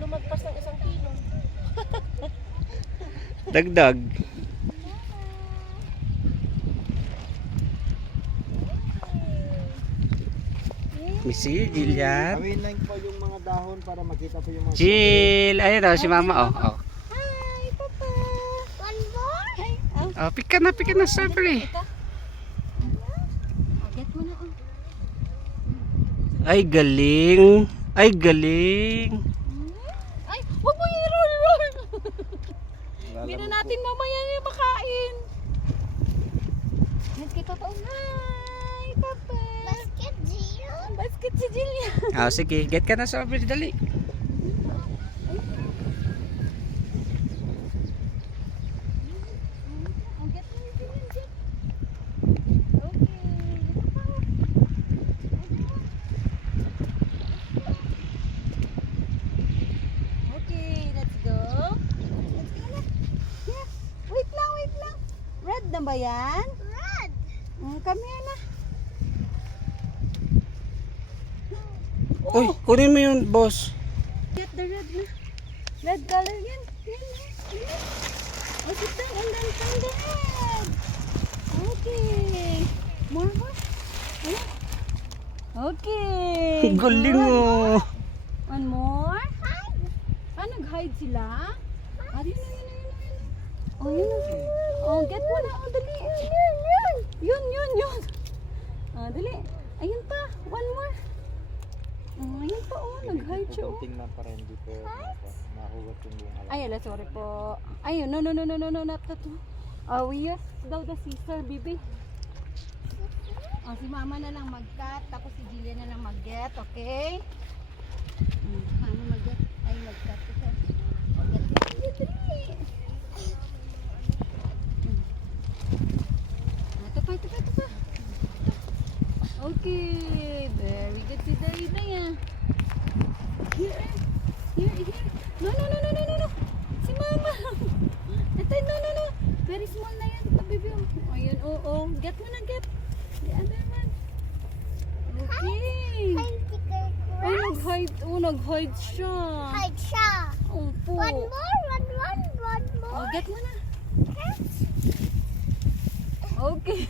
Lumagpas ng 1 kilo. Dagdag. Missy, Jill yan. Gawin lang po yung mga dahon para makita po yung mga... Jill! Ayun o, si mama o. Oh. Hi, Papa. One more? Hi. Oh, pick ka na, strawberry. Get mo na. Ay, galing. Ay, galing. Ay, huwag mo i-roll. Bina natin mamaya na makain. Get kay Papa. Hi, Papa. Basket, Jill. Basket si Jill yan. Oh, sige, get ka na, strawberry, dali. Red na ba yan? Red! Kami na. Uy, kunin mo yun, boss. Get the red na. Red color yan. Yan. Oh, sit down and then find the red. Okay. More. Ayan. Okay. Galing mo. One more. Nag-hide sila? Yun. Oh, yun. Oh, get mo na. Oh, dali. Yun. Dali. Ayun pa. One more. Oh, ayun pa. Oh, nag-hide siya. Oh. Tingnan pa rin, hindi po mahugot yung bunga. Ay, sorry po. Ayun, no, not that one. We use daw the scissor, baby. Si mama na lang mag-cut, tapos si Jillian na lang mag-get, okay? Mama mag-get, ay mag-cut ito. Ito pa. Okay, very good si Darina yan. Here. No. Si mama. Ito, no. Very small na yan. Ito, baby. Ayun, oo. Get mo na, get. The other one. Okay. Ay, nag-hide siya. Hide siya. Opo. One more. Oh, get mo na. Okay.